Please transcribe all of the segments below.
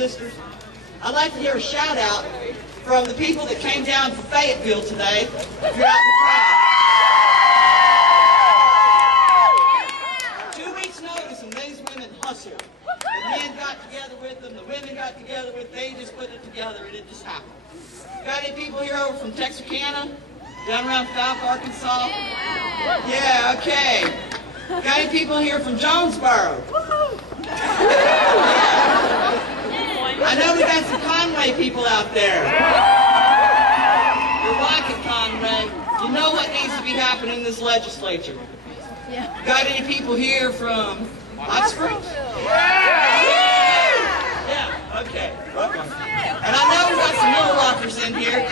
sisters. I'd like to hear a shout out from the people that came down from Fayetteville today. If you're out in the crowd. 2 weeks notice and these women hustled. The men got together with them, the women got together with them, they just put it together and it just happened. Got any people here over from Texarkana? Down around Falk, Arkansas? Yeah, okay. Got any people here from Jonesboro? I know we got some Conway people out there. You're like it, Conway. You know what needs to be happening in this legislature. Got any people here from Hot Springs? Yeah, okay. And I know we got some Little Rockers in here.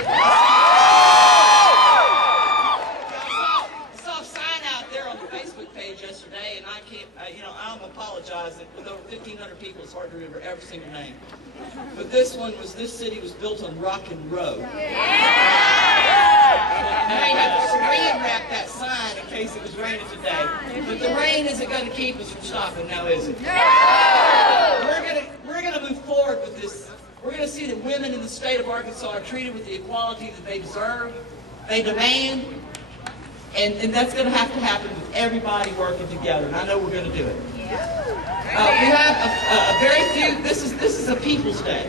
Yesterday, and I can't, I'm apologizing. With over 1,500 people, it's hard to remember every single name. But this city was built on rock and roll. You may have to saran wrap that sign in case it was raining today. But the rain isn't going to keep us from stopping now, is it? We're going to move forward with this. We're going to see that women in the state of Arkansas are treated with the equality that they deserve, they demand. And that's going to happen with everybody working together, and I know we're going to do it. We have a very few. This is a People's Day.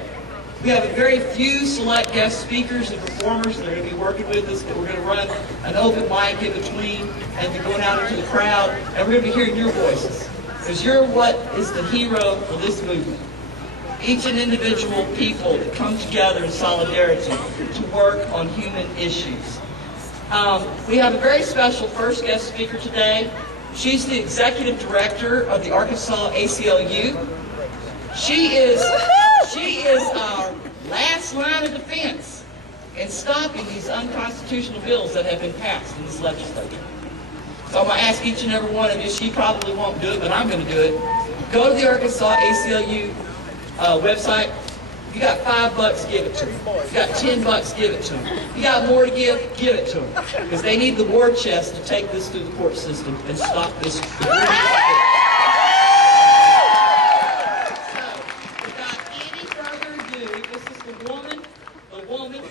We have a very few select guest speakers and performers that are going to be working with us. That we're going to run an open mic in between, and then going out into the crowd, and we're going to be hearing your voices because you're what is the hero of this movement. Each and individual people that come together in solidarity to work on human issues. We have a very special first guest speaker today. She's the executive director of the Arkansas ACLU. She is our last line of defense in stopping these unconstitutional bills that have been passed in this legislature. So I'm going to ask each and every one of you. She probably won't do it, but I'm going to do it. Go to the Arkansas ACLU website. You got $5, give it to them. You got $10, give it to them. You got more to give it to them. Because they need the war chest to take this through the court system and stop this. So, without any further ado, this is the woman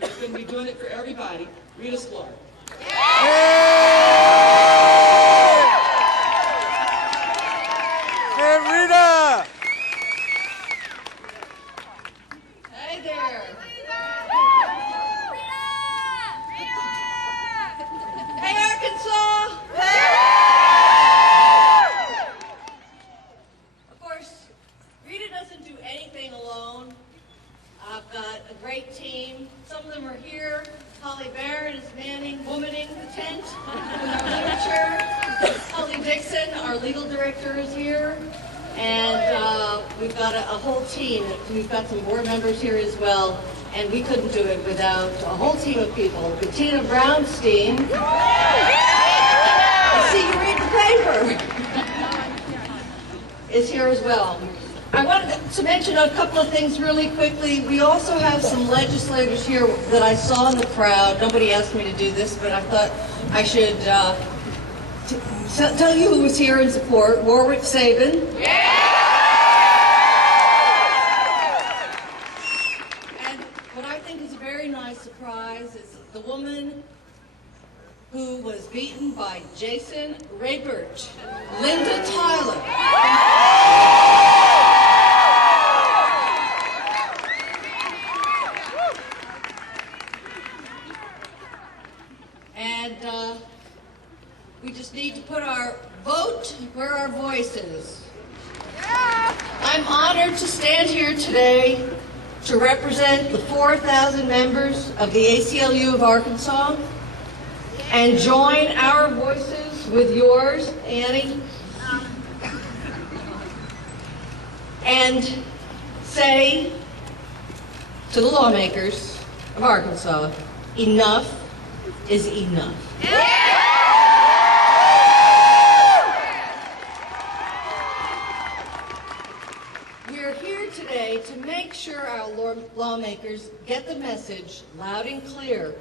who's going to be doing it for everybody, Rita Sklar. Hey, Rita! We've got a whole team. We've got some board members here as well, and we couldn't do it without a whole team of people. Bettina Brownstein. I see you read the paper. Is here as well. I wanted to mention a couple of things really quickly. We also have some legislators here that I saw in the crowd. Nobody asked me to do this, but I thought I should tell you who was here in support. Warwick Sabin. Surprise is the woman who was beaten by Jason Raybert, Linda Tyler. And we just need to put our vote where our voice is. I'm honored to stand here today to represent the 4,000 members of the ACLU of Arkansas and join our voices with yours, Annie, and say to the lawmakers of Arkansas, enough is enough. We're here today to make sure our lawmakers get the message loud and clear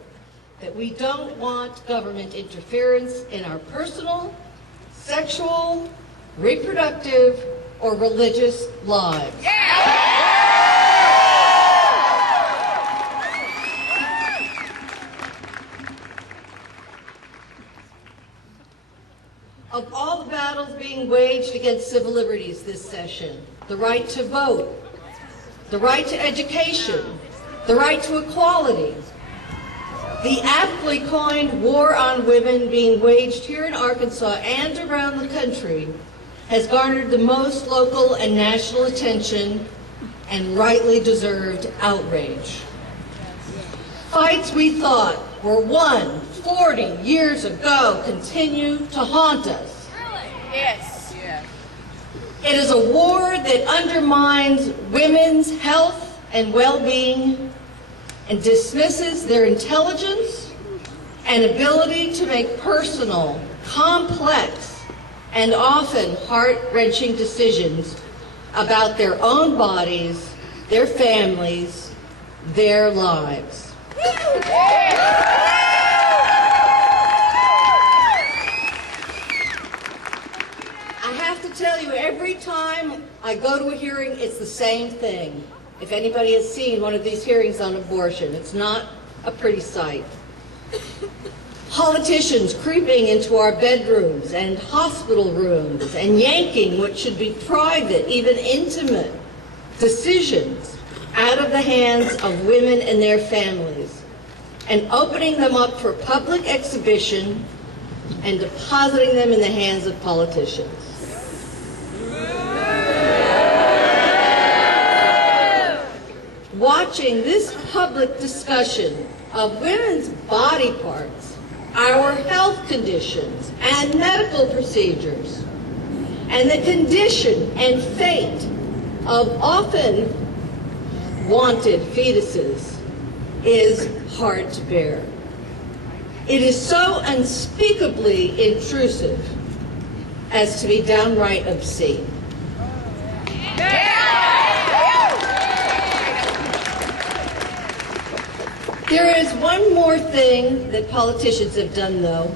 that we don't want government interference in our personal, sexual, reproductive, or religious lives. Yeah! battles being waged against civil liberties this session. The right to vote, the right to education, the right to equality. The aptly coined war on women being waged here in Arkansas and around the country has garnered the most local and national attention and rightly deserved outrage. Fights we thought were won 40 years ago continue to haunt us. Really? Yes. Yeah. It is a war that undermines women's health and well-being and dismisses their intelligence and ability to make personal, complex, and often heart-wrenching decisions about their own bodies, their families, their lives. I have to tell you, every time I go to a hearing, it's the same thing. If anybody has seen one of these hearings on abortion, it's not a pretty sight. Politicians creeping into our bedrooms and hospital rooms and yanking what should be private, even intimate decisions out of the hands of women and their families and opening them up for public exhibition and depositing them in the hands of politicians. Watching this public discussion of women's body parts, our health conditions and medical procedures, and the condition and fate of often wanted fetuses is hard to bear. It is so unspeakably intrusive as to be downright obscene. There is one more thing that politicians have done, though,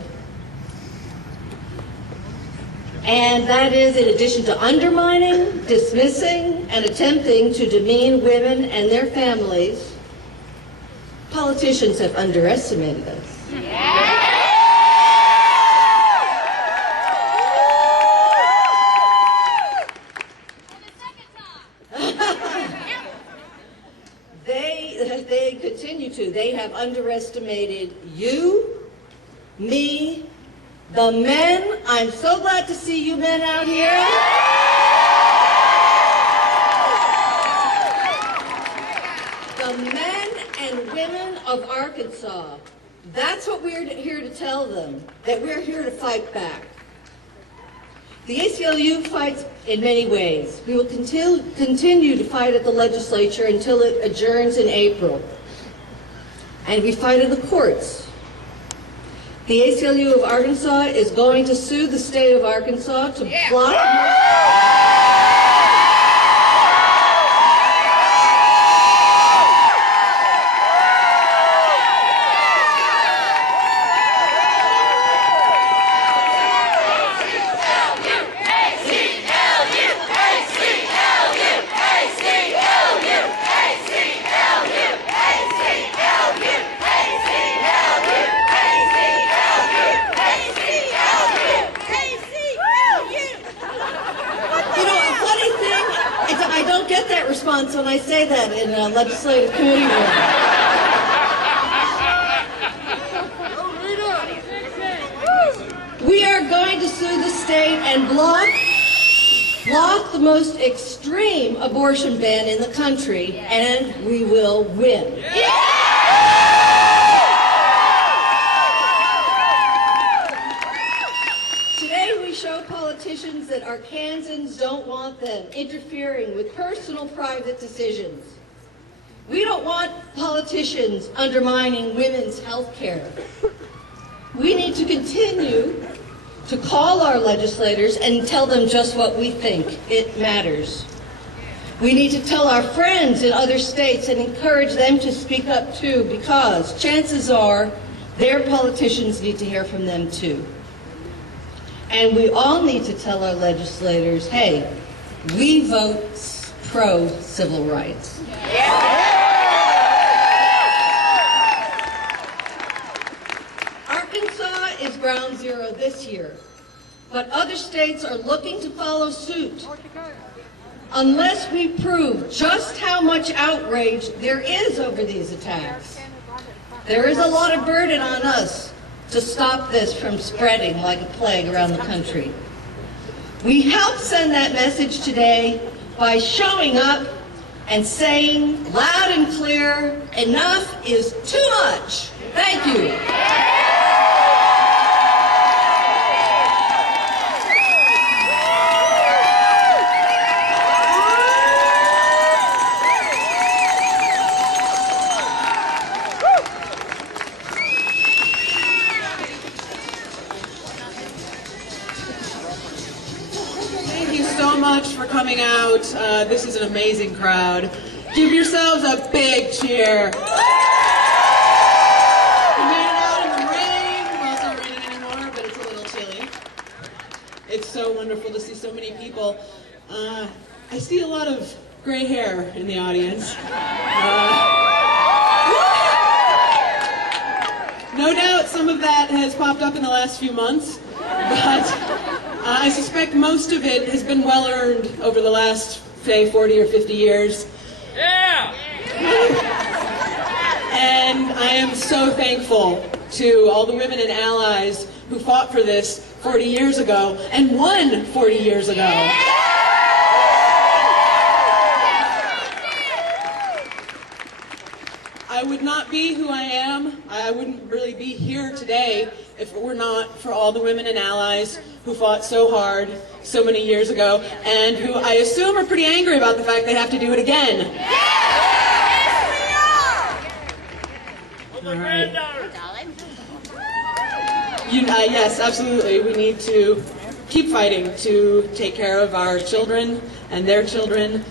and that is, in addition to undermining, dismissing, and attempting to demean women and their families, politicians have underestimated us. They continue to. They have underestimated you, me, the men. I'm so glad to see you men out here. The men and women of Arkansas. That's what we're here to tell them, that we're here to fight back. The ACLU fights in many ways. We will continue to fight at the legislature until it adjourns in April. And we fight in the courts. The ACLU of Arkansas is going to sue the state of Arkansas to block... when I say that in a legislative committee room. We are going to sue the state and block the most extreme abortion ban in the country, and we will win. Today we show politicians that Arkansans don't want them interfering with personal private decisions. We don't want politicians undermining women's health care. We need to continue to call our legislators and tell them just what we think. It matters. We need to tell our friends in other states and encourage them to speak up too, because chances are their politicians need to hear from them too. And we all need to tell our legislators, hey, we vote pro-civil rights. Arkansas is ground zero this year, but other states are looking to follow suit. Unless we prove just how much outrage there is over these attacks, there is a lot of burden on us to stop this from spreading like a plague around the country. We help send that message today by showing up and saying loud and clear, enough is too much. Thank you. Thank you so much for coming out. This is an amazing crowd. Give yourselves a big cheer. We made it out in the rain. Well, it's not raining anymore, but it's a little chilly. It's so wonderful to see so many people. I see a lot of gray hair in the audience. No doubt some of that has popped up in the last few months, but I suspect most of it has been well earned over the last, say, 40 or 50 years. Yeah! And I am so thankful to all the women and allies who fought for this 40 years ago and won 40 years ago. I would not be who I am. I wouldn't really be here today if it were not for all the women and allies who fought so hard so many years ago and who I assume are pretty angry about the fact they have to do it again. All right. Yes, absolutely. We need to keep fighting to take care of our children and their children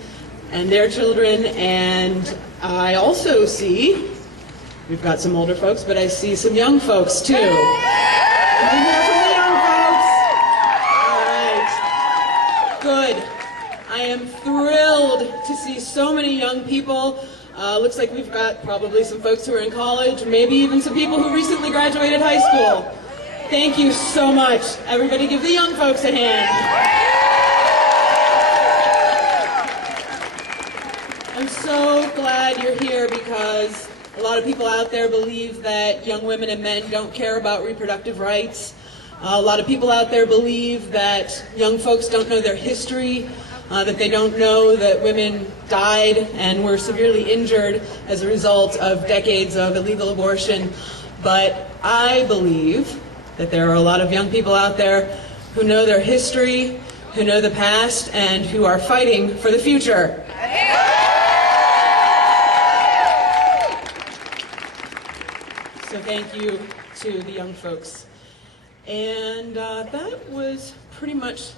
and their children. And I also see, we've got some older folks, but I see some young folks too. Can we hear from the young folks? All right. Good. I am thrilled to see so many young people. Looks like we've got probably some folks who are in college, maybe even some people who recently graduated high school. Thank you so much. Everybody give the young folks a hand. I'm so glad you're here because a lot of people out there believe that young women and men don't care about reproductive rights. A lot of people out there believe that young folks don't know their history, that they don't know that women died and were severely injured as a result of decades of illegal abortion. But I believe that there are a lot of young people out there who know their history, who know the past, and who are fighting for the future. So thank you to the young folks. And that was pretty much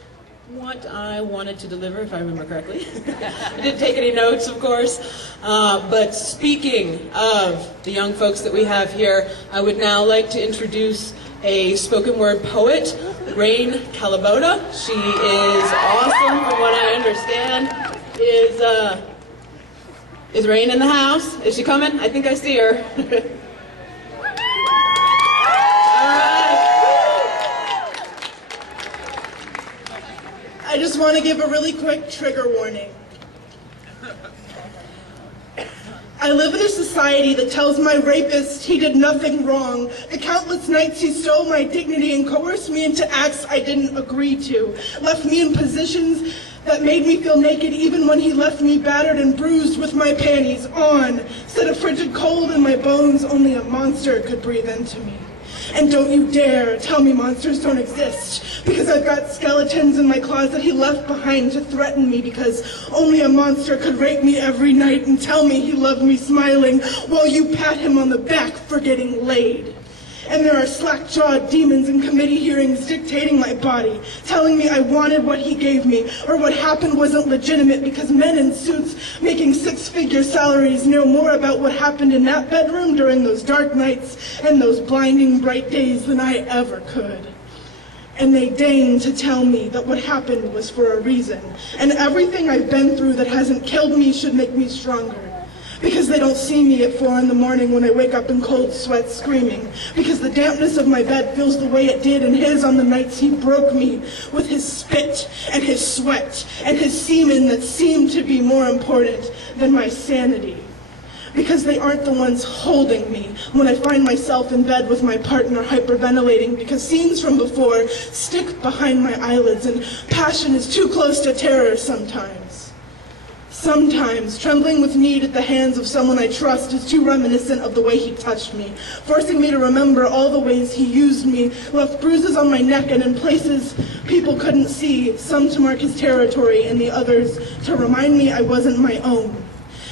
what I wanted to deliver, if I remember correctly. I didn't take any notes, of course. But speaking of the young folks that we have here, I would now like to introduce a spoken word poet, Rain Calabota. She is awesome, from what I understand. Is Rain in the house? Is she coming? I think I see her. I just want to give a really quick trigger warning. I live in a society that tells my rapist he did nothing wrong. The countless nights he stole my dignity and coerced me into acts I didn't agree to. Left me in positions that made me feel naked even when he left me battered and bruised with my panties on. Set a frigid cold in my bones only a monster could breathe into me. And don't you dare tell me monsters don't exist, because I've got skeletons in my closet he left behind to threaten me, because only a monster could rape me every night and tell me he loved me smiling while you pat him on the back for getting laid. And there are slack-jawed demons in committee hearings dictating my body, telling me I wanted what he gave me, or what happened wasn't legitimate because men in suits making six-figure salaries know more about what happened in that bedroom during those dark nights and those blinding bright days than I ever could. And they deign to tell me that what happened was for a reason, and everything I've been through that hasn't killed me should make me stronger. Because they don't see me at 4 in the morning when I wake up in cold sweat screaming. Because the dampness of my bed feels the way it did in his on the nights he broke me with his spit and his sweat and his semen that seemed to be more important than my sanity. Because they aren't the ones holding me when I find myself in bed with my partner hyperventilating because scenes from before stick behind my eyelids and passion is too close to terror sometimes. Sometimes, trembling with need at the hands of someone I trust is too reminiscent of the way he touched me, forcing me to remember all the ways he used me, left bruises on my neck and in places people couldn't see, some to mark his territory and the others to remind me I wasn't my own.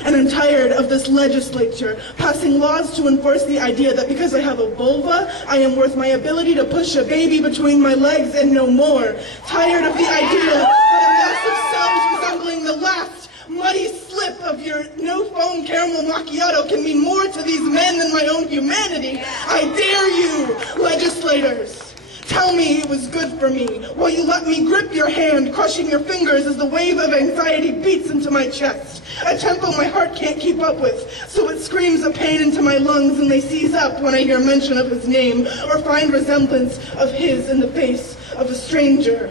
And I'm tired of this legislature passing laws to enforce the idea that because I have a vulva, I am worth my ability to push a baby between my legs and no more. Tired of the idea that a massive cells resembling the last muddy slip of your no-foam caramel macchiato can mean more to these men than my own humanity. I dare you, legislators. Tell me it was good for me, while you let me grip your hand, crushing your fingers as the wave of anxiety beats into my chest. A tempo my heart can't keep up with, so it screams a pain into my lungs and they seize up when I hear mention of his name or find resemblance of his in the face of a stranger.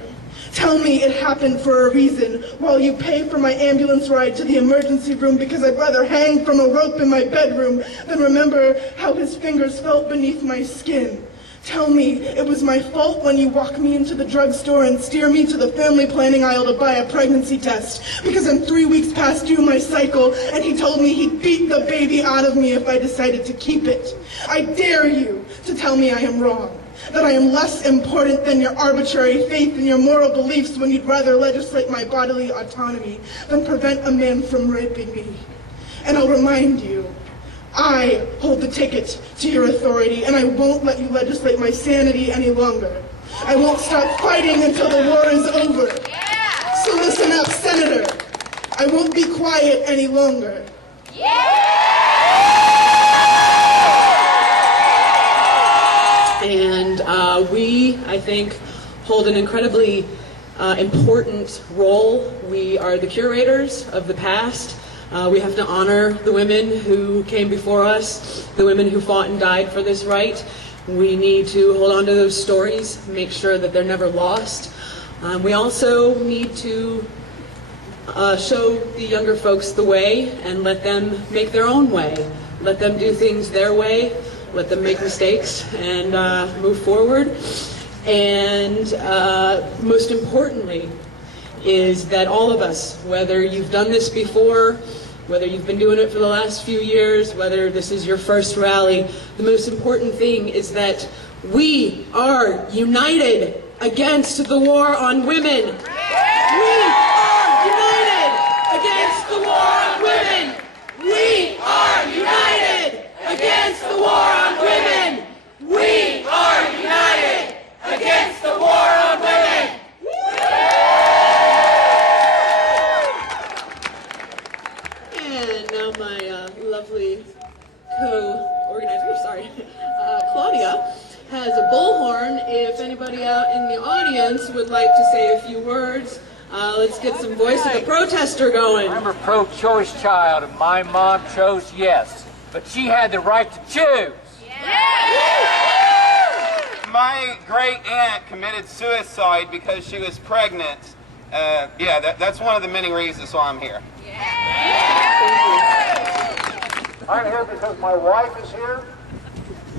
Tell me it happened for a reason, while you pay for my ambulance ride to the emergency room because I'd rather hang from a rope in my bedroom than remember how his fingers felt beneath my skin. Tell me it was my fault when you walk me into the drugstore and steer me to the family planning aisle to buy a pregnancy test because I'm 3 weeks past due my cycle and he told me he'd beat the baby out of me if I decided to keep it. I dare you to tell me I am wrong, that I am less important than your arbitrary faith and your moral beliefs when you'd rather legislate my bodily autonomy than prevent a man from raping me. And I'll remind you, I hold the ticket to your authority, and I won't let you legislate my sanity any longer. I won't stop fighting until the war is over. So listen up, Senator. I won't be quiet any longer. And we, I think, hold an incredibly important role. We are the curators of the past. We have to honor the women who came before us, the women who fought and died for this right. We need to hold on to those stories, make sure that they're never lost. We also need to show the younger folks the way and let them make their own way. Let them do things their way, let them make mistakes and move forward. And most importantly, is that all of us, whether you've done this before, whether you've been doing it for the last few years, whether this is your first rally, the most important thing is that we are united against the war on women. We are united against the war on women. We are united against the war on women. We are united against the war on women. And now my lovely co-organizer, Claudia, has a bullhorn. If anybody out in the audience would like to say a few words, let's get some voice of the protester going. I'm a pro-choice child, and my mom chose yes, but she had the right to choose. My great aunt committed suicide because she was pregnant. That's one of the many reasons why I'm here. I'm here because my wife is here,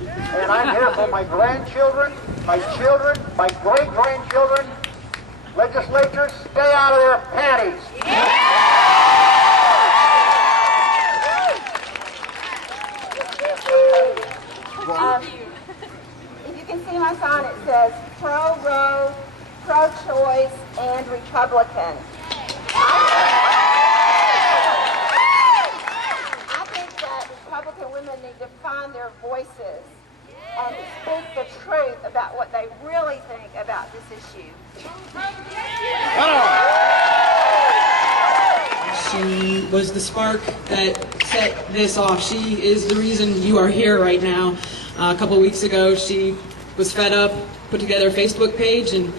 and I'm here for my grandchildren, my children, my great-grandchildren. Legislatures, stay out of their panties. If you can see my sign, it says pro-road, pro-choice, and Republican. I think that Republican women need to find their voices and speak the truth about what they really think about this issue. She was the spark that set this off. She is the reason you are here right now. A couple weeks ago, she was fed up, put together a Facebook page, and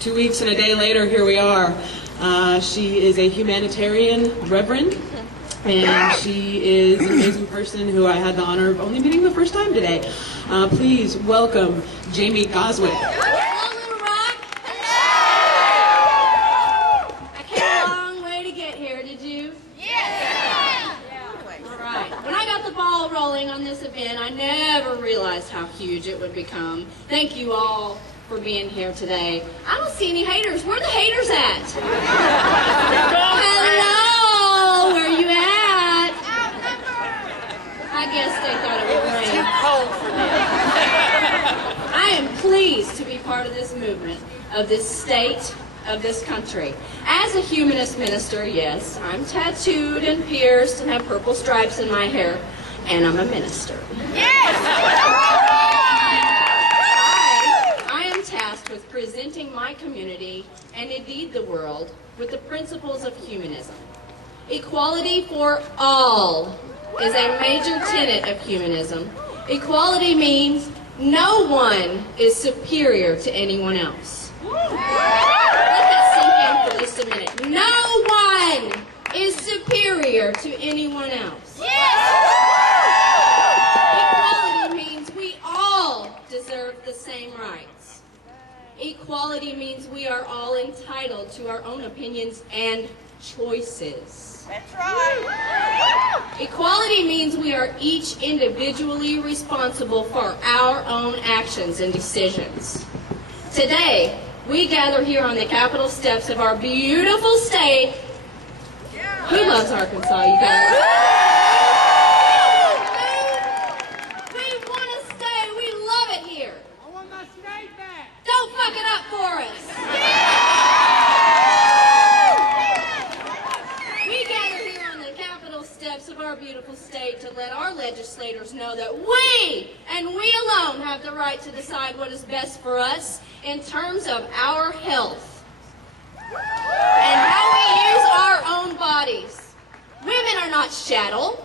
2 weeks and a day later, here we are. She is a humanitarian reverend, And she is an amazing person who I had the honor of only meeting the first time today. Please welcome Jamie Goswick. Hello, Little Rock. I came a long way to get here, did you? Yeah. All right. When I got the ball rolling on this event, I never realized how huge it would become. Thank you all for being here today. I don't see any haters. Where are the haters at? Hello, where you at? I guess they thought it would rain. Too cold for them. I am pleased to be part of this movement, of this state, of this country. As a humanist minister, yes, I'm tattooed and pierced and have purple stripes in my hair, and I'm a minister. I am tasked with presenting my community, and indeed the world, with the principles of humanism. Equality for all is a major tenet of humanism. Equality means no one is superior to anyone else. Let that sink in for just a minute. No one is superior to anyone else. Equality means we all deserve the same rights. Equality means we are all entitled to our own opinions and choices. That's right. Equality means we are each individually responsible for our own actions and decisions. Today, we gather here on the Capitol steps of our beautiful state. Who loves Arkansas, you guys? We want to stay. We love it here. I want my state back. Don't fuck it up for us. We gather here on the Capitol steps of our beautiful state to let our legislators know that we, and we alone, have the right to decide what is best for us in terms of our health and how we use our own bodies. Women are not chattel.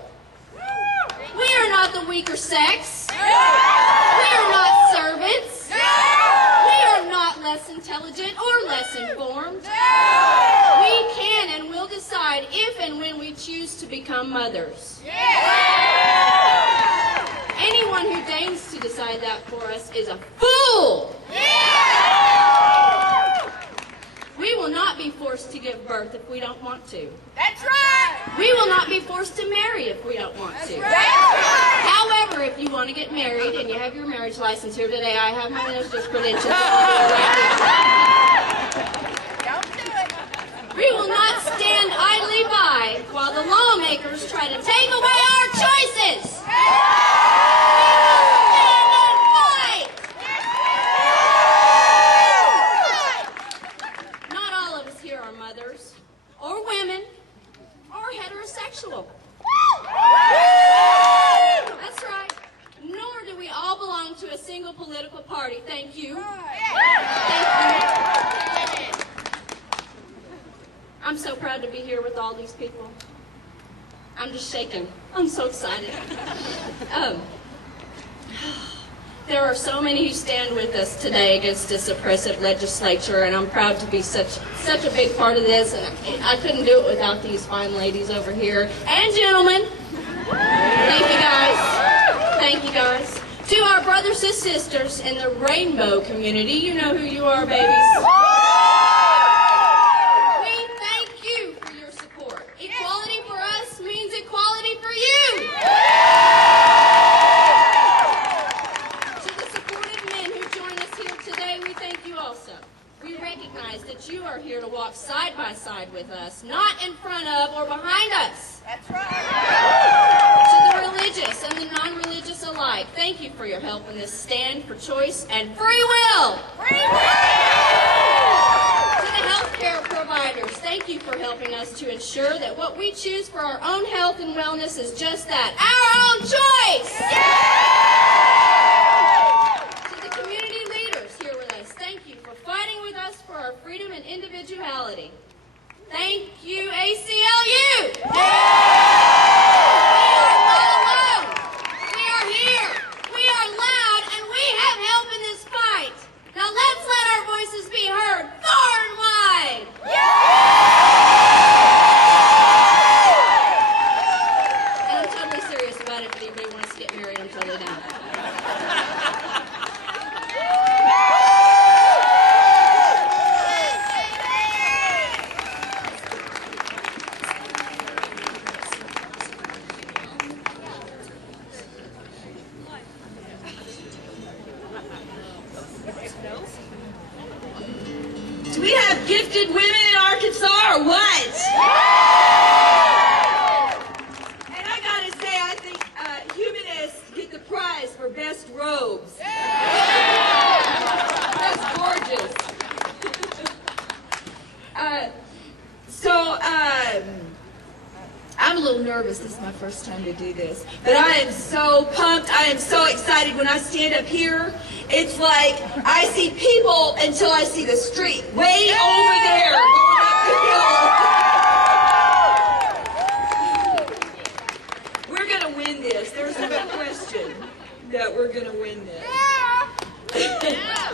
We are not the weaker sex. We are not servants. We are not less intelligent or less informed. We can and will decide if and when we choose to become mothers. Anyone who deigns to decide that for us is a fool. We will not be forced to give birth if we don't want to. That's right. We will not be forced to marry if we don't want to. That's right. However, if you want to get married and you have your marriage license here today, I have my minister's credentials. Don't do it. We will not stand idly by while the lawmakers try to take away our choices. Or women, or heterosexual. That's right. Nor do we all belong to a single political party. Thank you. Thank you. I'm so proud to be here with all these people. I'm just shaking. I'm so excited. There are so many who stand with us today against this oppressive legislature, and I'm proud to be such a big part of this, and I couldn't do it without these fine ladies over here, and gentlemen. Thank you guys. Thank you guys. To our brothers and sisters in the rainbow community, you know who you are, babies. We thank you for your support. Equality for us means equality for you. We recognize that you are here to walk side by side with us, not in front of or behind us. That's right. To the religious and the non-religious alike, thank you for your help in this stand for choice and free will. Free will! To the healthcare providers, thank you for helping us to ensure that what we choose for our own health and wellness is just that, our own choice. For our freedom and individuality. Thank you, ACLU! We are not alone. We are here. We are loud, and we have help in this fight. Now let's let our voices be heard far and wide. wants to get married, I'm totally down. Do we have gifted women in Arkansas or what? And I gotta say, I think humanists get the prize for best robes. That's gorgeous. I'm a little nervous. This is my first time to do this. But I am so pumped. I am so excited when I stand up here. It's like I see people until I see the street. Way over there going up the hill. We're going to win this. There's no question that we're going to win this.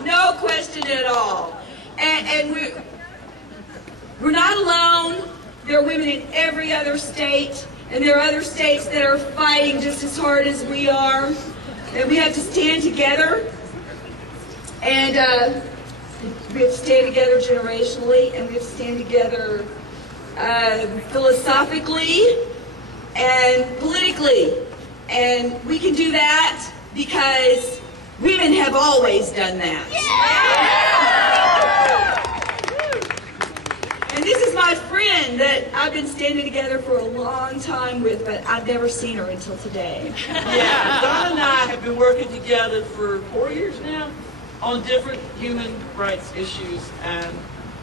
No question at all. And we're not alone. There are women in every other state, and there are other states that are fighting just as hard as we are. And we have to stand together, and we have to stand together generationally, and we have to stand together philosophically and politically. And we can do that because women have always done that. And this is my friend that I've been standing together for a long time with, but I've never seen her until today. Yeah, Donna and I have been working together for 4 years now on different human rights issues, and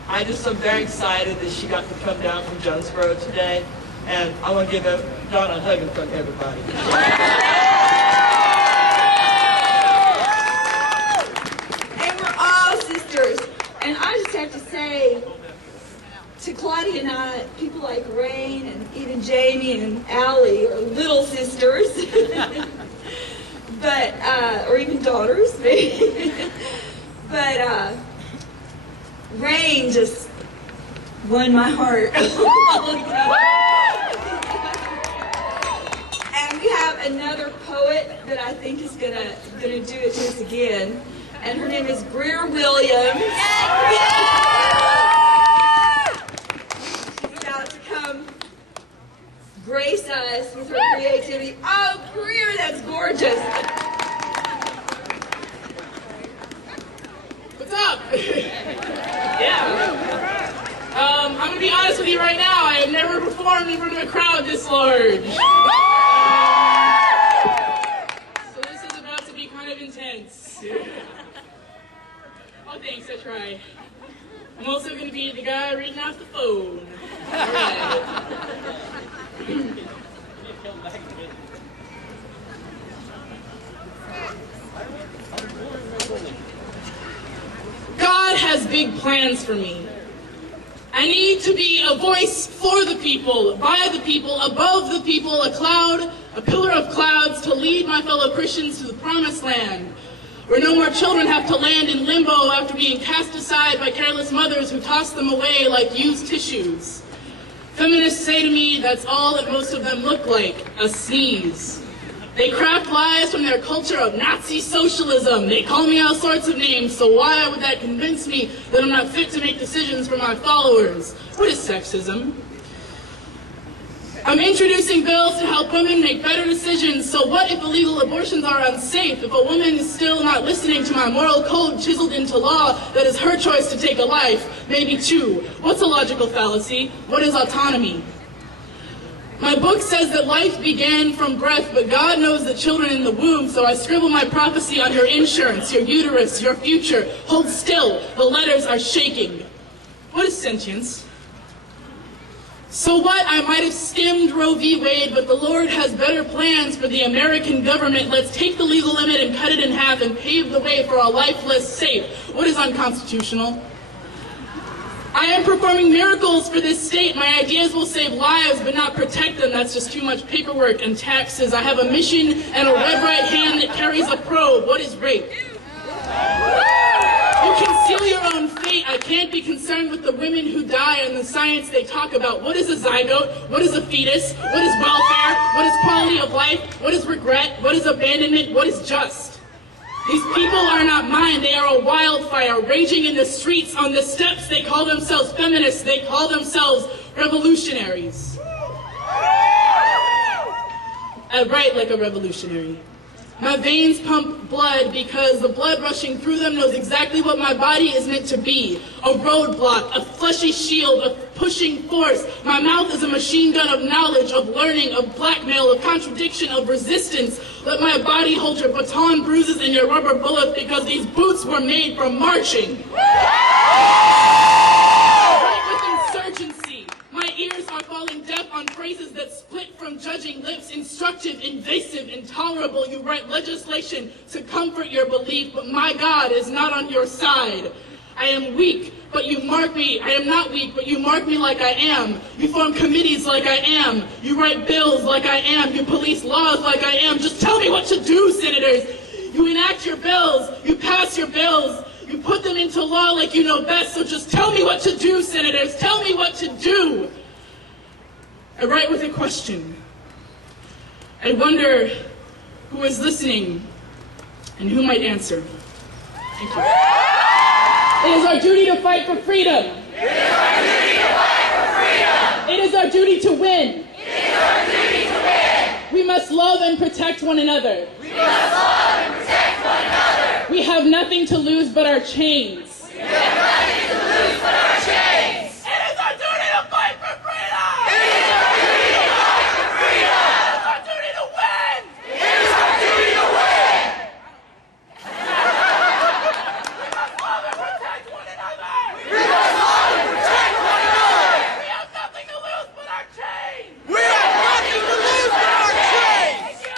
I just am very excited that she got to come down from Jonesboro today, and I want to give Donna a hug in front of everybody. And we're all sisters. And I just have to say, to Claudia and I, people like Rain and even Jamie and Allie are little sisters, but or even daughters, maybe. But Rain just won my heart. And we have another poet that I think is gonna do it to us again, and her name is Greer Williams. Grace us with her creativity. Oh, Greer, that's gorgeous. What's up? Yeah. I'm going to be honest with you right now. I have never performed in front of a crowd this large. So this is about to be kind of intense. Oh, thanks, I try. I'm also going to be the guy reading off the phone. All right. God has big plans for me. I need to be a voice for the people, by the people, above the people, a cloud, a pillar of clouds to lead my fellow Christians to the promised land, where no more children have to land in limbo after being cast aside by careless mothers who toss them away like used tissues. Feminists say to me that's all that most of them look like, a sneeze. They craft lies from their culture of Nazi socialism. They call me all sorts of names, so why would that convince me that I'm not fit to make decisions for my followers? What is sexism? I'm introducing bills to help women make better decisions, so what if illegal abortions are unsafe? If a woman is still not listening to my moral code chiseled into law that is her choice to take a life, maybe two. What's a logical fallacy? What is autonomy? My book says that life began from breath, but God knows the children in the womb, so I scribble my prophecy on your insurance, your uterus, your future. Hold still, the letters are shaking. What is sentience? So what? I might have skimmed Roe v. Wade, but the Lord has better plans for the American government. Let's take the legal limit and cut it in half and pave the way for a lifeless safe. What is unconstitutional? I am performing miracles for this state. My ideas will save lives, but not protect them. That's just too much paperwork and taxes. I have a mission and a red right hand that carries a probe. What is rape? You conceal your own fate. I can't be concerned with the women who die and the science they talk about. What is a zygote? What is a fetus? What is welfare? What is quality of life? What is regret? What is abandonment? What is just? These people are not mine. They are a wildfire raging in the streets, on the steps. They call themselves feminists. They call themselves revolutionaries. I write like a revolutionary. My veins pump blood because the blood rushing through them knows exactly what my body is meant to be. A roadblock, a fleshy shield, a pushing force. My mouth is a machine gun of knowledge, of learning, of blackmail, of contradiction, of resistance. Let my body hold your baton bruises and your rubber bullets because these boots were made for marching. With insurgency. My ears are falling deaf on phrases that split from judging lips. Instructive, invasive, intolerable. You write legislation to comfort your belief, but my God is not on your side. I am weak, but you mark me. I am not weak, but you mark me like I am. You form committees like I am. You write bills like I am. You police laws like I am. Just tell me what to do, senators. You enact your bills. You pass your bills. You put them into law like you know best, so just tell me what to do, senators. Tell me what to do. I write with a question. I wonder who is listening and who might answer. Thank you. It is our duty to fight for freedom. It is our duty to fight for freedom. It is our duty to win. It is our duty to win. We must love and protect one another. We must love and protect one another. We have nothing to lose but our chains. We have nothing to lose but our chains. It is our duty to fight for freedom. It is our duty to fight for freedom. It is our duty to win. It is our duty to win. We must love and protect one another. We must love and protect one another. We have nothing to lose but our chains. We have nothing to lose but our chains. Thank you.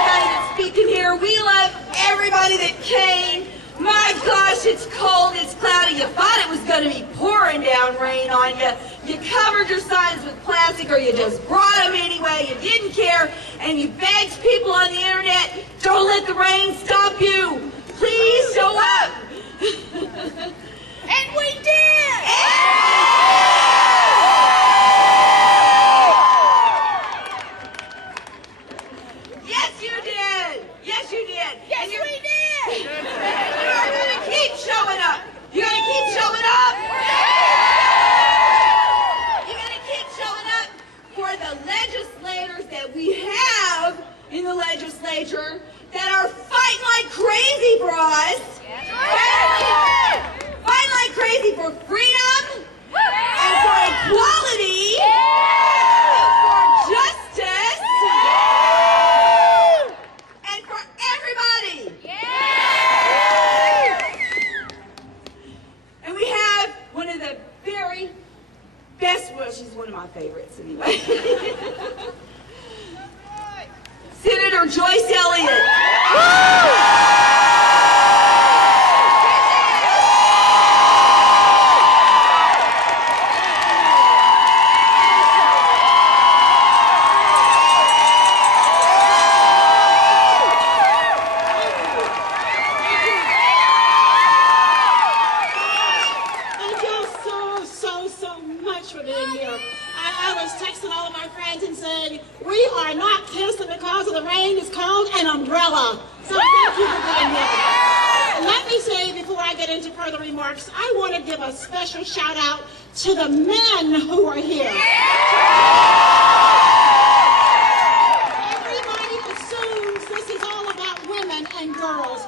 Everybody that's speaking here, we love everybody that came. My gosh, it's cold, it's cloudy. You thought it was going to be pouring down rain on you. You covered your signs with plastic, or you just brought them anyway. You didn't care, and you begged people on the internet, don't let the rain stop you. Please show up. And we did. Yes, you did. Yes, you did. Yes, we did. You are going to keep showing up. You're going to keep showing up. You're going to keep showing up for the legislators that we have in the legislature that are fighting like crazy for us. Fighting like crazy for freedom and for equality and for justice and for everybody. And we have one of the very best, well, she's one of my favorites anyway. Senator Joyce Elliott. Thank you so much for being here. I was texting all of my friends and saying, we are not canceling because of the rain. It's called an umbrella. So thank you for being here. Let me say, before I get into further remarks, I want to give a special shout out to the men who are here. Everybody assumes this is all about women and girls.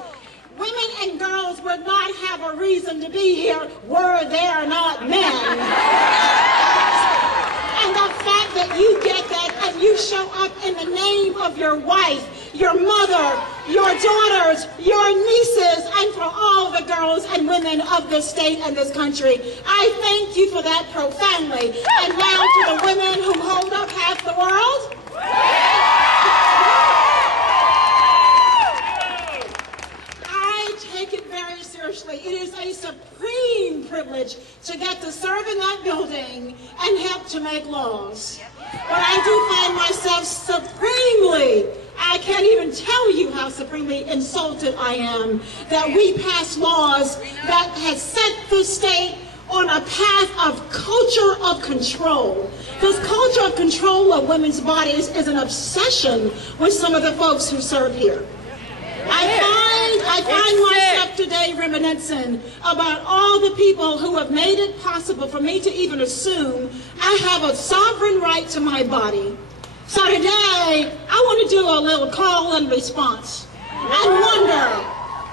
Women and girls would not have a reason to be here were there not men. And the fact that you get that and you show up in the name of your wife, your mother, your daughters, your nieces, and for all the girls and women of this state and this country, I thank you for that profoundly. And now to the women who hold up half the world. I take it very seriously. It is a supreme privilege to get to serve in that building and help to make laws. But I do find myself supremely, I can't even tell you how how supremely insulted I am that we pass laws that has set the state on a path of culture of control. This culture of control of women's bodies is an obsession with some of the folks who serve here. I find myself today reminiscing about all the people who have made it possible for me to even assume I have a sovereign right to my body. So today, I want to do a little call and response. I wonder,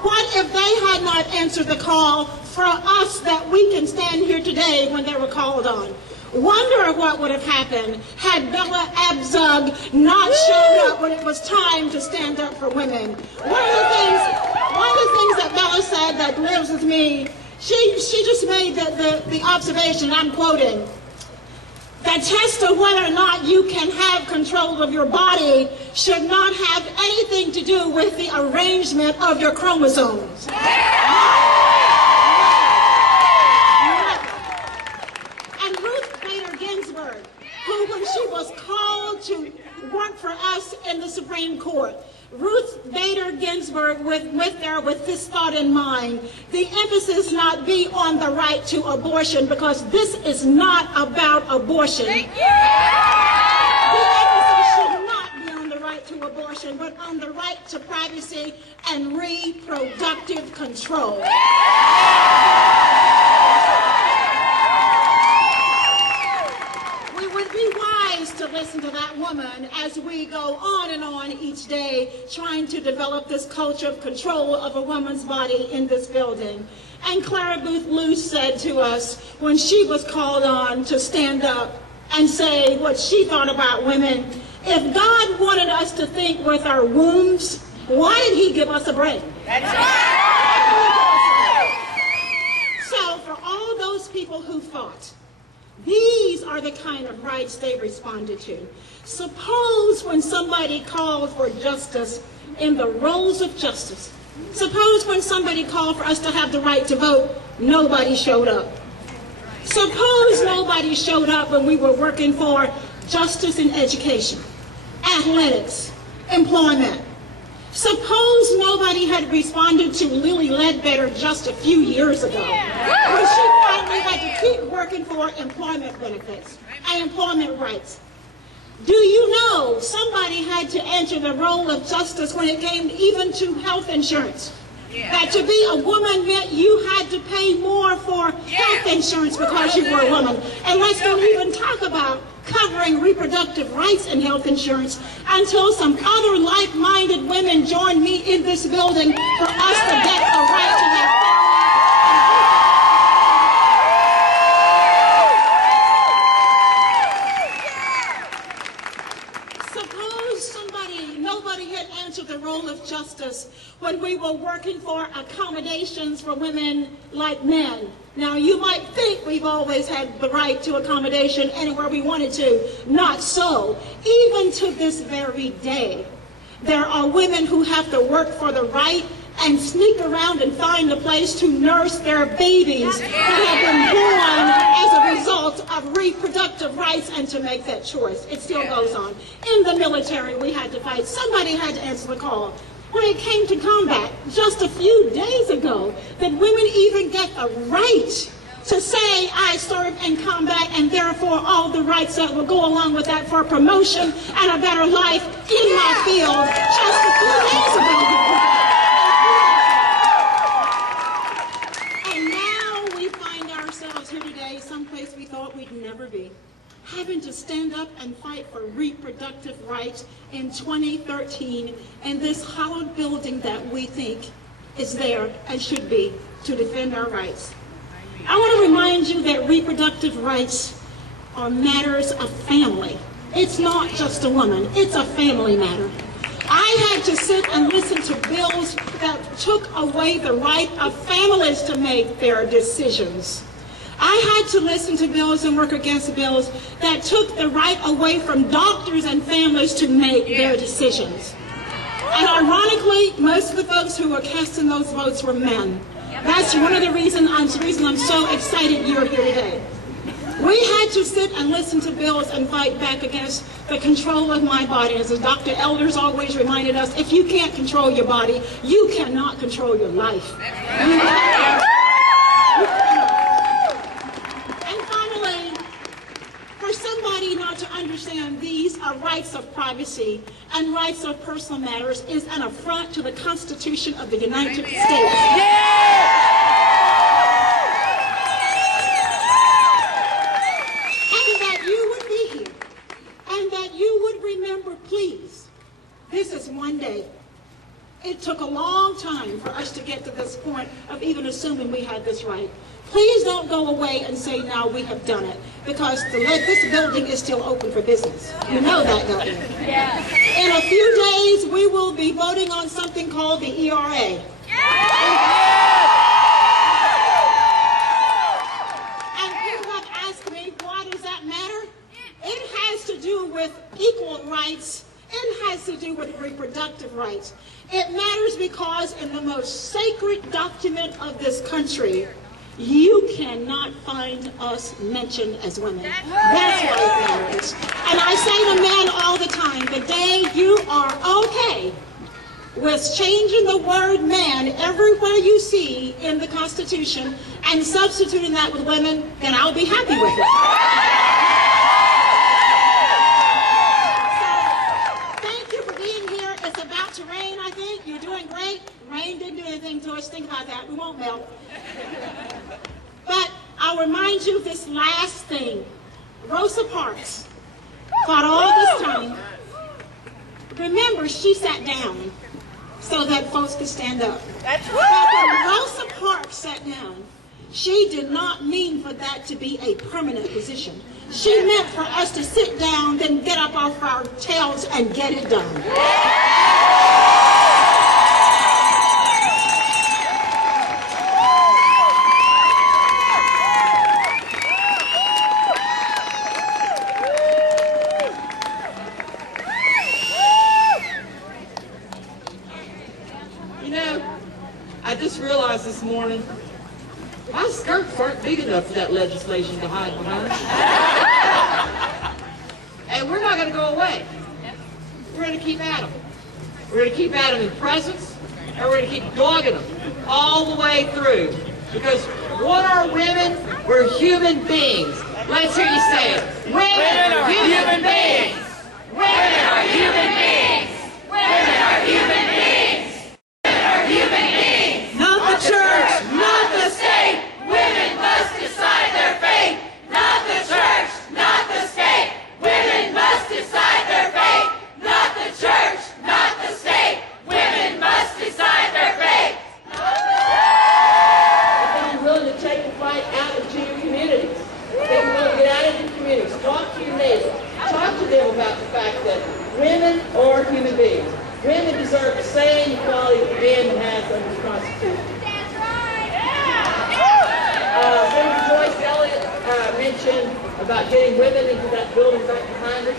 what if they had not answered the call for us that we can stand here today when they were called on? Wonder what would have happened had Bella Abzug not showed up when it was time to stand up for women. One of the things that Bella said that lives with me, she just made the observation, I'm quoting, the test of whether or not you can have control of your body should not have anything to do with the arrangement of your chromosomes. Who, when she was called to work for us in the Supreme Court, Ruth Bader Ginsburg with this thought in mind, the emphasis not be on the right to abortion, because this is not about abortion. The emphasis should not be on the right to abortion, but on the right to privacy and reproductive control. To listen to that woman as we go on and on each day trying to develop this culture of control of a woman's body in this building. And Clara Booth Luce said to us when she was called on to stand up and say what she thought about women, if God wanted us to think with our wombs, why did he give us a brain? That's right. So for all those people who fought, these are the kind of rights they responded to. Suppose when somebody called for justice in the roles of justice, suppose when somebody called for us to have the right to vote, nobody showed up. Suppose nobody showed up when we were working for justice in education, athletics, employment. Suppose nobody had responded to Lily Ledbetter just a few years ago, when she finally had to keep working for employment benefits and employment rights. Do you know somebody had to enter the role of justice when it came even to health insurance? That to be a woman meant you had to pay more for health insurance because you were a woman. And let's don't even talk about covering reproductive rights and health insurance until some other like-minded women joined me in this building for us to get a right to have nobody had answered the role of justice when we were working for accommodations for women like men. Now, you might think we've always had the right to accommodation anywhere we wanted to. Not so. Even to this very day, there are women who have to work for the right and sneak around and find a place to nurse their babies that have been born as a result of reproductive rights and to make that choice. It still goes on. In the military, we had to fight. Somebody had to answer the call. When it came to combat, just a few days ago, that women even get a right to say, I serve in combat, and therefore all the rights that will go along with that for promotion and a better life in my field just a few days ago. Here today, someplace we thought we'd never be, having to stand up and fight for reproductive rights in 2013 in this hallowed building that we think is there and should be to defend our rights. I want to remind you that reproductive rights are matters of family. It's not just a woman, it's a family matter. I had to sit and listen to bills that took away the right of families to make their decisions. I had to listen to bills and work against bills that took the right away from doctors and families to make their decisions. And ironically, most of the folks who were casting those votes were men. That's one of the reasons I'm so excited you're here today. We had to sit and listen to bills and fight back against the control of my body. As Dr. Elders always reminded us, if you can't control your body, you cannot control your life. And finally, for somebody not to understand these are rights of privacy and rights of personal matters is an affront to the Constitution of the United States. Please, this is one day. It took a long time for us to get to this point of even assuming we had this right. Please don't go away and say, now we have done it, because this building is still open for business. You know that, don't you? Yeah. In a few days, we will be voting on something called the ERA. And people have asked me, why does that matter? It has to do with equal rights. It has to do with reproductive rights. It matters because in the most sacred document of this country, you cannot find us mentioned as women. That's why it matters. And I say to men all the time, the day you are okay with changing the word man everywhere you see in the Constitution and substituting that with women, then I'll be happy with it. Rain didn't do anything to us. Think about that. We won't melt. But I'll remind you of this last thing. Rosa Parks fought all this time. Remember, she sat down so that folks could stand up. That's right. But when Rosa Parks sat down, she did not mean for that to be a permanent position. She meant for us to sit down, then get up off our tails and get it done. I just realized this morning, my skirts aren't big enough for that legislation to hide behind. And we're not going to go away. We're going to keep at them. We're going to keep at them in presence, and we're going to keep dogging them all the way through. Because what are women? We're human beings. Let's hear you say it. Women are human beings. Women are human beings. Women are human beings. Women are human beings. Not the church, not the state. Women must decide their fate. Not the church, not the state. Women must decide their fate. Not the church, not the state. Women must decide their fate. I think you're willing to take the fight out into your communities. I think you're willing to get out into your communities. Talk to your neighbors. Talk to them about the fact that women are human beings. Women deserve the same equality that men has under the Constitution. That's right! Senator Joyce Elliott mentioned about getting women into that building right behind us.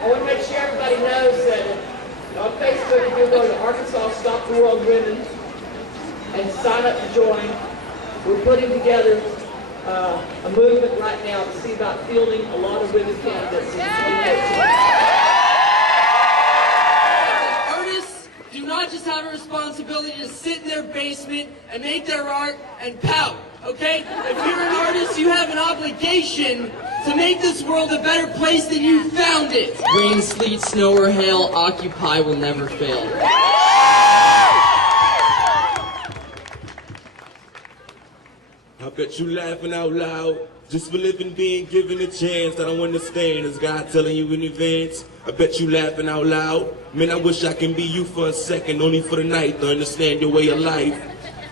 I want to make sure everybody knows that on Facebook, if you go to Arkansas Stop the World Women and sign up to join, we're putting together a movement right now to see about fielding a lot of women candidates in 2014. Artists do not just have a responsibility to sit in their basement and make their art and pout, okay? If you're an artist, you have an obligation to make this world a better place than you found it. Rain, sleet, snow, or hail, Occupy will never fail. I bet you laughing out loud, just for living, being given a chance. I don't understand, is God telling you in advance? I bet you laughing out loud. Man, I wish I can be you for a second, only for the night, to understand your way of life.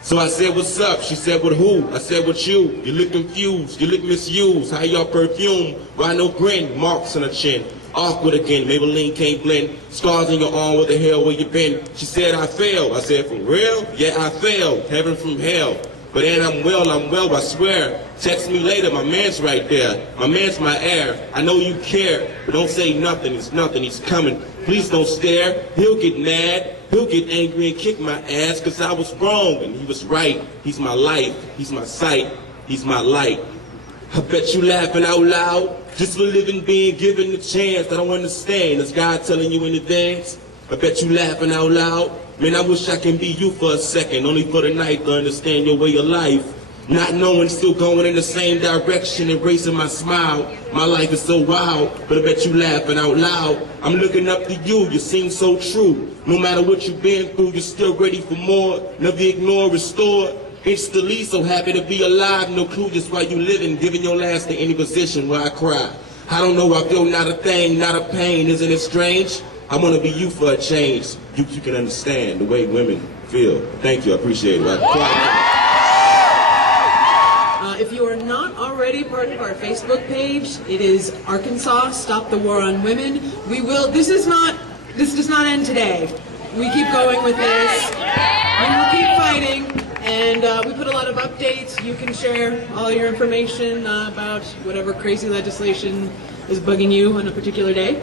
So I said, what's up? She said, with who? I said, with you. You look confused, you look misused. How y'all perfume? Why no grin? Marks on her chin. Awkward again, Maybelline can't blend. Scars on your arm, where the hell where you been? She said, I failed. I said, for real? Yeah, I failed. Heaven from hell. But then I'm well, I swear. Text me later, my man's right there. My man's my heir. I know you care, but don't say nothing, it's nothing, he's coming. Please don't stare, he'll get mad. He'll get angry and kick my ass, cause I was wrong and he was right. He's my life, he's my sight. he's my light. I bet you laughing out loud, just for living being given the chance. I don't understand, is God telling you in advance? I bet you laughing out loud. Man, I wish I can be you for a second, only for the night to understand your way of life. Not knowing, still going in the same direction, embracing my smile. My life is so wild, but I bet you laughing out loud. I'm looking up to you, you seem so true. No matter what you've been through, you're still ready for more. Never ignore, restore. Instantly so happy to be alive, no clue just why you living, giving your last to any position where I cry. I don't know, I feel not a thing, not a pain, isn't it strange? I want to be you for a change. You can understand the way women feel. Thank you, I appreciate it. If you are not already part of our Facebook page, it is Arkansas Stop the War on Women. This does not end today. We keep going with this. We will keep fighting. And we put a lot of updates. You can share all your information about whatever crazy legislation is bugging you on a particular day.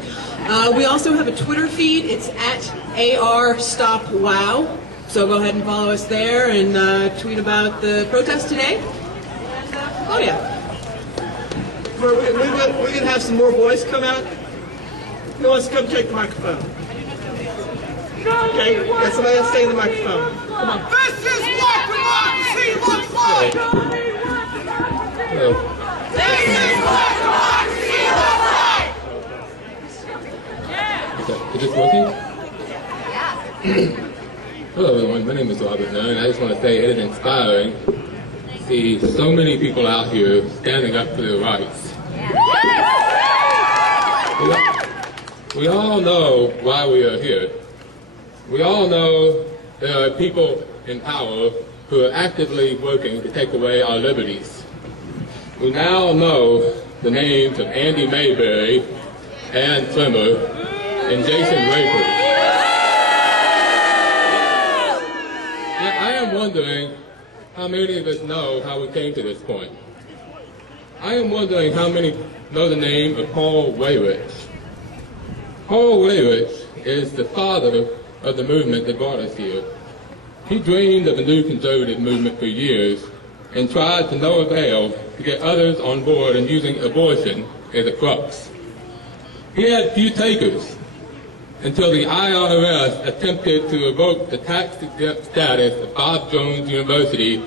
We also have a Twitter feed. It's at ARStopWow. So go ahead and follow us there and tweet about the protest today. Oh yeah. We're going to have some more boys come out. Who wants to come take the microphone? Okay, got somebody else stay in the microphone. Come on. This is what democracy looks like! This is what democracy looks like! Is this working? Hello everyone, my name is Robert Nunn, and I just want to say it is inspiring to see so many people out here standing up for their rights. We all know why we are here. We all know there are people in power who are actively working to take away our liberties. We now know the names of Andy Mayberry, Ann Trimmer, and Jason Raper. Yet I am wondering how many of us know how we came to this point. I am wondering how many know the name of Paul Weyrich. Paul Weyrich is the father of the movement that brought us here. He dreamed of a new conservative movement for years and tried to no avail to get others on board in using abortion as a crux. He had few takers until the IRS attempted to revoke the tax-exempt status of Bob Jones University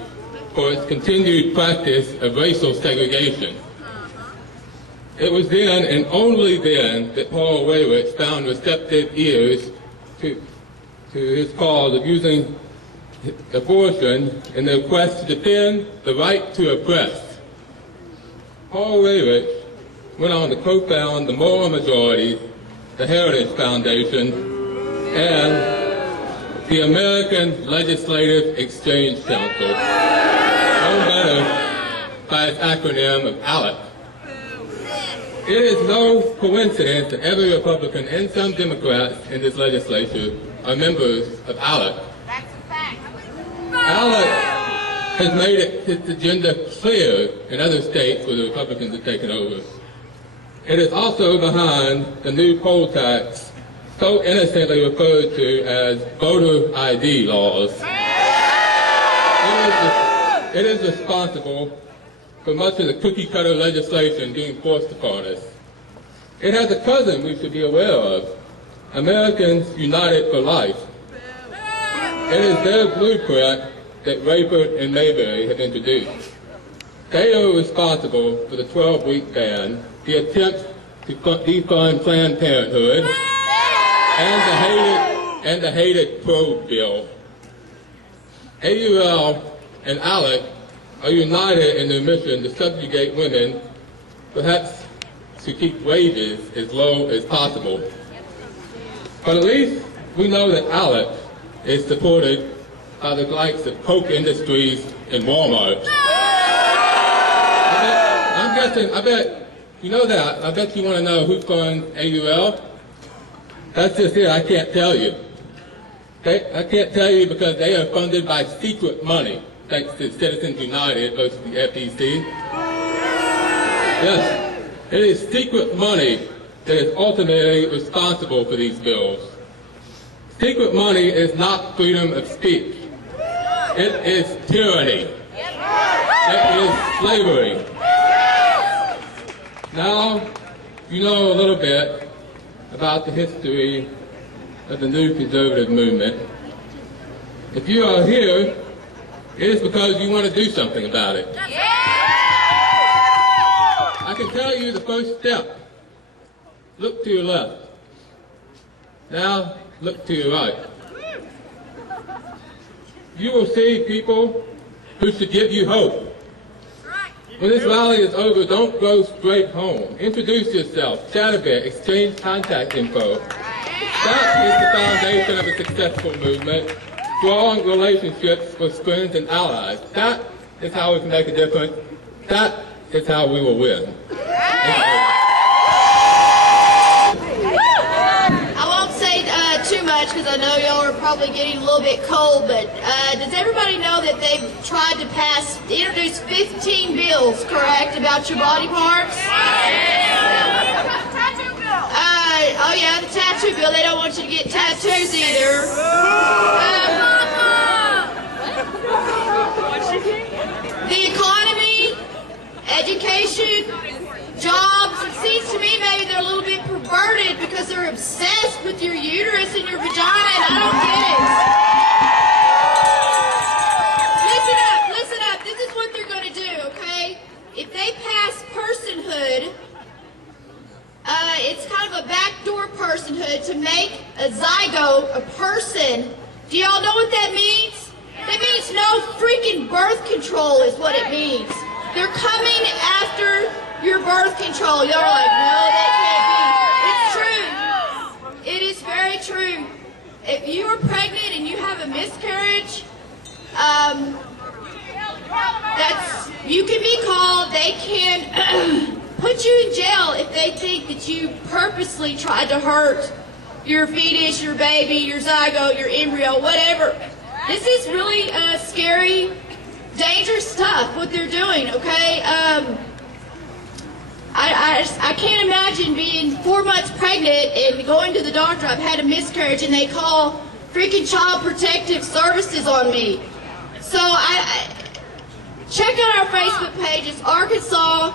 for its continued practice of racial segregation. It was then and only then that Paul Weyrich found receptive ears to his cause of using abortion in the quest to defend the right to oppress. Paul Weyrich went on to co-found the Moral Majority, the Heritage Foundation, and the American Legislative Exchange Council, known better by its acronym of ALEC. It is no coincidence that every Republican and some Democrats in this legislature are members of ALEC. That's a fact. ALEC has made its agenda clear in other states where the Republicans have taken over. It is also behind the new poll tax, so innocently referred to as voter ID laws. It is responsible for much of the cookie-cutter legislation being forced upon us. It has a cousin we should be aware of, Americans United for Life. It is their blueprint that Raper and Mayberry have introduced. They are responsible for the 12-week ban, the attempt to defund Planned Parenthood, and the hated probe bill. AUL and ALEC are united in their mission to subjugate women, perhaps to keep wages as low as possible. But at least we know that ALEC is supported by the likes of Coke Industries and Walmart. I bet, you know that, I bet you want to know who funds AUL? That's just it, I can't tell you. I can't tell you because they are funded by secret money, thanks to Citizens United versus the FEC. Yes, it is secret money that is ultimately responsible for these bills. Secret money is not freedom of speech. It is tyranny. It is slavery. Now, you know a little bit about the history of the new conservative movement. If you are here, it is because you want to do something about it. I can tell you the first step. Look to your left. Now, look to your right. You will see people who should give you hope. When this rally is over, don't go straight home. Introduce yourself, chat a bit, exchange contact info. That is the foundation of a successful movement. Strong relationships with friends and allies. That is how we can make a difference. That is how we will win. I won't say too much because I know y'all are probably getting a little bit cold, but does everybody know that they've tried to introduce 15 bills, correct, about your body parts? Oh yeah, the tattoo bill. They don't want you to get tattoos either. The economy, education, jobs, it seems to me maybe they're a little bit perverted because they're obsessed with your uterus and your vagina, and I don't get it. Listen up. This is what they're going to do, okay? If they pass personhood, it's kind of a backdoor personhood to make a zygote a person. Do y'all know what that means? That means no freaking birth control is what it means. They're coming after your birth control. Y'all are like, no, that can't be. It's true. It is very true. If you are pregnant and you have a miscarriage, you can be called. They can put you in jail if they think that you purposely tried to hurt your fetus, your baby, your zygote, your embryo, whatever. This is really scary, dangerous stuff, what they're doing, okay? I can't imagine being 4 months pregnant and going to the doctor. I've had a miscarriage and they call freaking Child Protective Services on me. So check out our Facebook page. It's Arkansas ...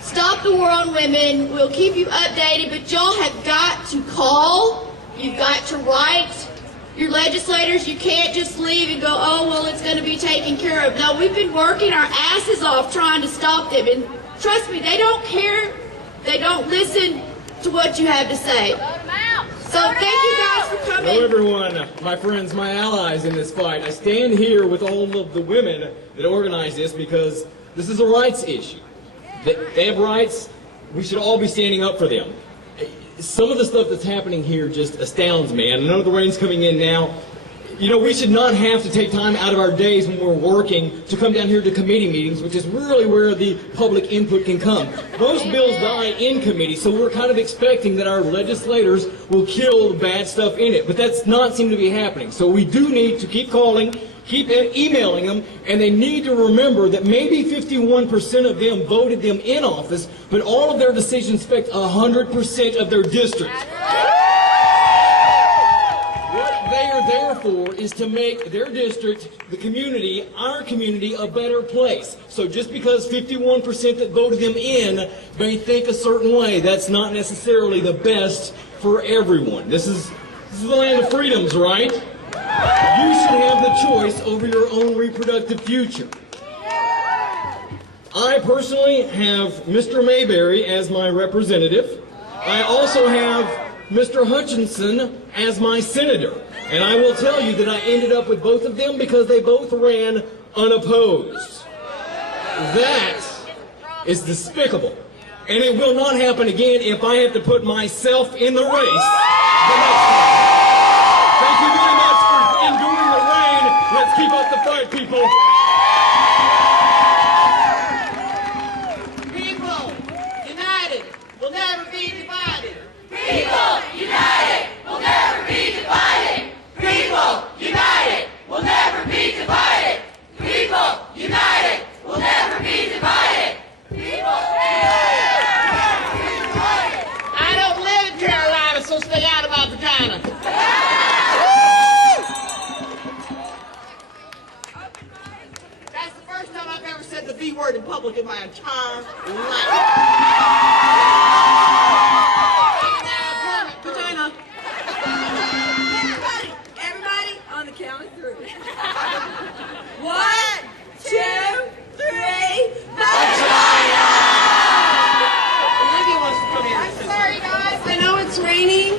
Stop the War on Women. We'll keep you updated, but y'all have got to call. You've got to write your legislators. You can't just leave and go, oh, well, it's going to be taken care of. No, we've been working our asses off trying to stop them, and trust me, they don't care. They don't listen to what you have to say. So thank you guys for coming. Hello, everyone, my friends, my allies in this fight. I stand here with all of the women that organize this because this is a rights issue. They have rights. We should all be standing up for them. Some of the stuff that's happening here just astounds me. And I know the rain's coming in now. You know, we should not have to take time out of our days when we're working to come down here to committee meetings, which is really where the public input can come. Most bills die in committee, so we're kind of expecting that our legislators will kill the bad stuff in it. But that's not seem to be happening. So we do need to keep calling, keep emailing them, and they need to remember that maybe 51% of them voted them in office, but all of their decisions affect 100% of their districts. What they are there for is to make their district, the community, our community, a better place. So just because 51% that voted them in may think a certain way, that's not necessarily the best for everyone. This is the land of freedoms, right? You should have the choice over your own reproductive future. I personally have Mr. Mayberry as my representative. I also have Mr. Hutchinson as my senator. And I will tell you that I ended up with both of them because they both ran unopposed. That is despicable. And it will not happen again if I have to put myself in the race the next time. Thank you very much for enduring the rain. Let's keep up the fight, people. People united will never be divided. People united will never be divided. People united will never be divided. People united will never be divided. People united. I don't live in Carolina, so stay out of my vagina. entire life. Vagina. Everybody on the count of 3. 1, 2, 3. Vagina! Olivia wants to come in. I'm sorry, guys. I know it's raining.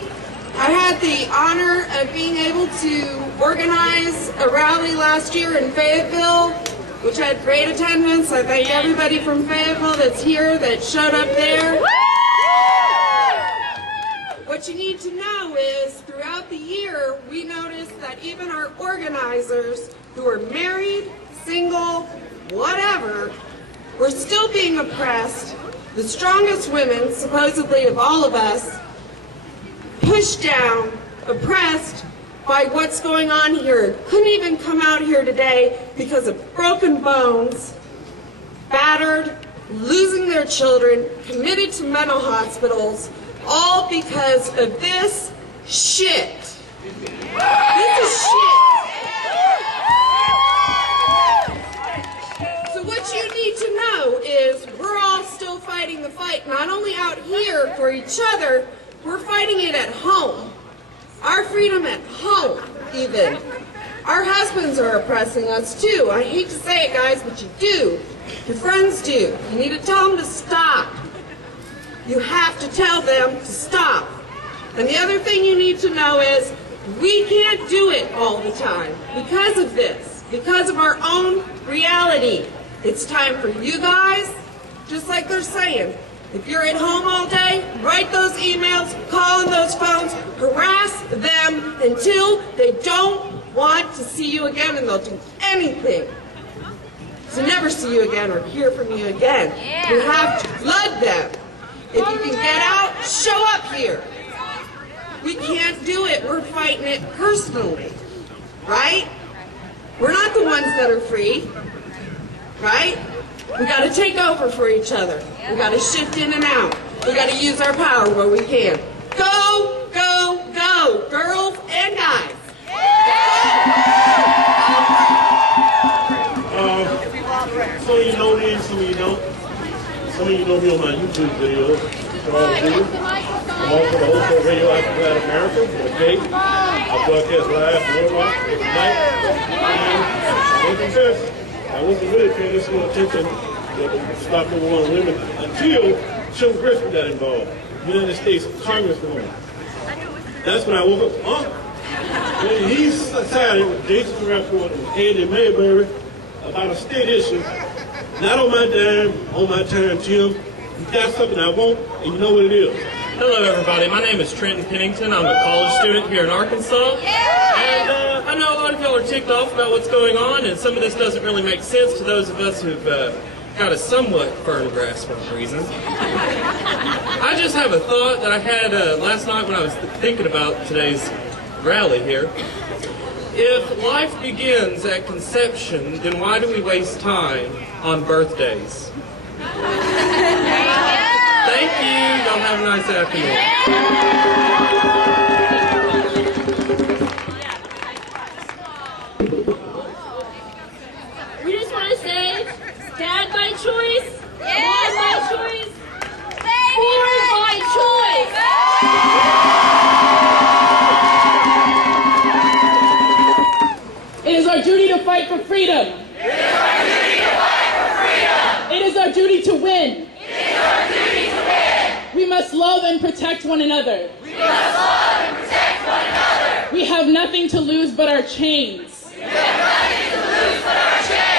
I had the honor of being able to organize a rally last year in Fayetteville, which had great attendance. I thank everybody from Fayetteville that's here that showed up there. What you need to know is, throughout the year, we noticed that even our organizers who are married, single, whatever, were still being oppressed. The strongest women, supposedly of all of us, pushed down, oppressed by what's going on here. Couldn't even come out here today because of broken bones, battered, losing their children, committed to mental hospitals, all because of this shit. This is shit. So what you need to know is we're all still fighting the fight, not only out here for each other, we're fighting it at home. Our freedom at home, even. Our husbands are oppressing us too. I hate to say it, guys, but you do. Your friends do. You need to tell them to stop. You have to tell them to stop. And the other thing you need to know is we can't do it all the time because of this, because of our own reality. It's time for you guys, just like they're saying, if you're at home all day, write those emails, call on those phones, harass them until they don't want to see you again, and they'll do anything to never see you again or hear from you again. You have to flood them. If you can get out, show up here. We can't do it. We're fighting it personally, right? We're not the ones that are free, right? We got to take over for each other. We got to shift in and out. We got to use our power where we can. Go, go, go, girls and guys. Some of you know me, some of you don't. Some of you know me on my YouTube videos. I'm also the host of Radio Outside America, okay? I broadcast live worldwide every night. And I confess, I wasn't really paying this little attention to stop number one women until Jim Griffin got involved. United States Congresswoman. That's when I woke up. When he sided with Jason Rapport and Andy Mayberry about a state issue, not on my dime, on my time, Jim. You got something I want, and you know what it is. Hello, everybody. My name is Trenton Pennington. I'm a college student here in Arkansas. And I know a lot of y'all are ticked off about what's going on, and some of this doesn't really make sense to those of us who've got a somewhat firm grasp on reason. I just have a thought that I had last night when I was thinking about today's rally here. If life begins at conception, then why do we waste time on birthdays? Thank you. Y'all have a nice afternoon. We just want to say, Dad by choice, Mom by choice, Boy by choice. It is our duty to fight for freedom. It is our duty to fight for freedom. It is our duty to win. It is our duty to win. We must love and protect one another. We must love and protect one another. We have nothing to lose but our chains. We have nothing to lose but our chains.